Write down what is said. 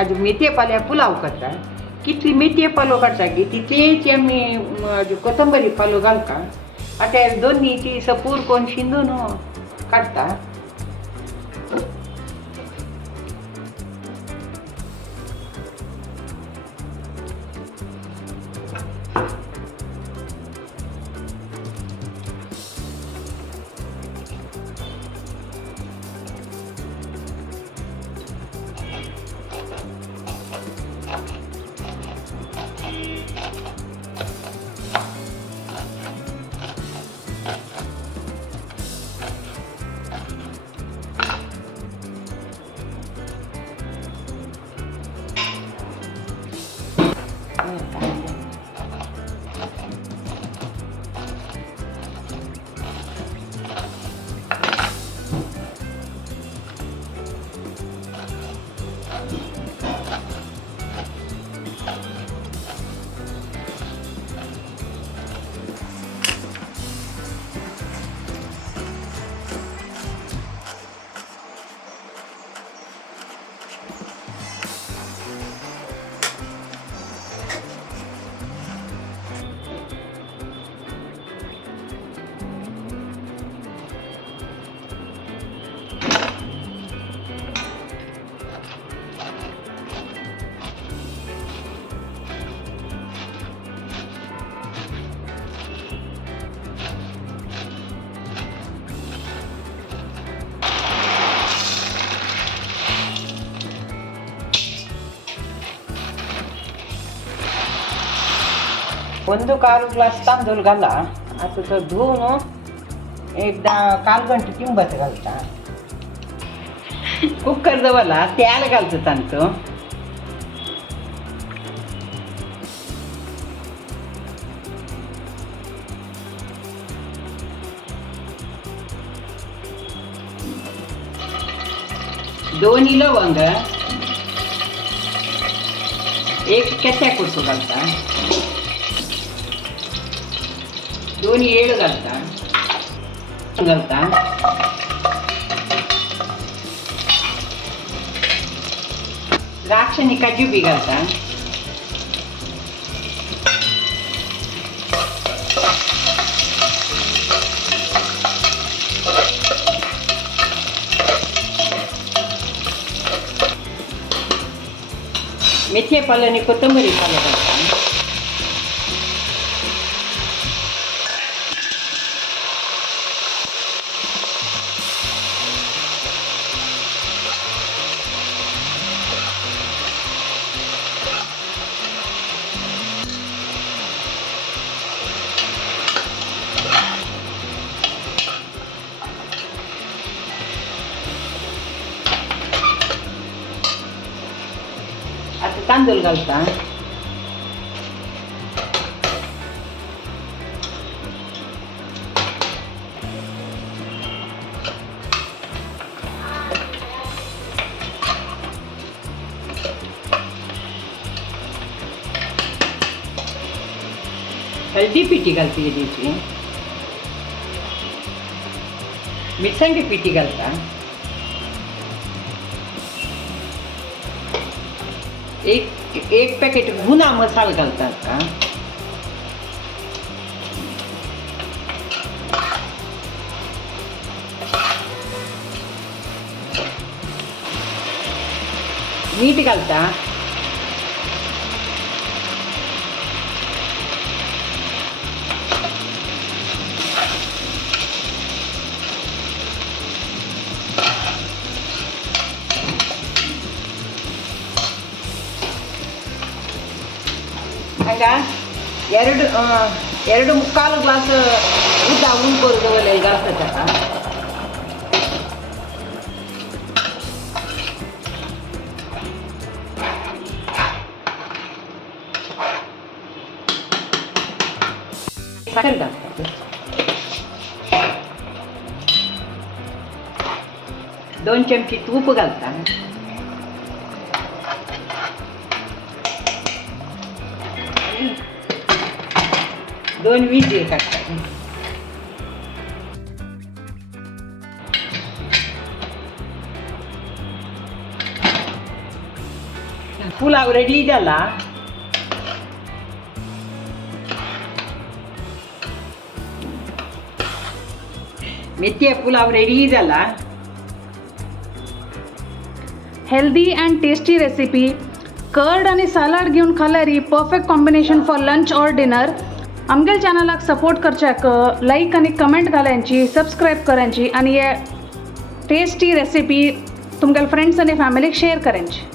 आज मेथी पाल्या पुलाव करता कितली मेथी पालो काडटा की तितलेची आमी कोथंबरी पालो घालता आता दोन्हीची सपूर कोण शिंदून काडटा. ಒಂದು ಕಾಲು ಗ್ಲಾಸ್ तांदूळ घाला. आता तो धुवून एकदा काल गंटे किंबत घालता. कुकर जवळ तेल घालतो तांचो. दोन्ही लवंग एक केच्या कुसो घालता. दोन्ही येळ घालता द्राक्ष आणि काजू बी घालता. मेथी पालो आणि कोथंबरी पालो घालता. आता तांदूळ घालता. हळदी पिठी घालते त्याची. मिरसांगी पिठी घालता. एक पॅकेट भुना मसाला घालतात का. मीठ घालता. ಎರಡು ಮುಕ್ಕಾಲು ಗ್ಲಾಸ್ ಉದ್ದ ಉಂಡ್ಕೊಳ್ದವಲ್ಲ ಜಾಸ್ತಿ साखर घालतात. 2 चमचे तूप घालतात. दोन विजील काढतात. पुलाव रेडी जाला. मेथी पुलाव रेडी झाला. Healthy and tasty recipe curd आणि सलाड घेऊन खाल्यारी परफेक्ट कॉम्बिनेशन फॉर लंच और डिनर. आमगेल चॅनलाक सपोर्ट करच्याक लाईक आणि कमेंट घालायची, सबस्क्राईब करायची आणि हे टेस्टी रेसिपी तुमगेल फ्रेंड्स आणि फॅमिलीक शेअर करायची.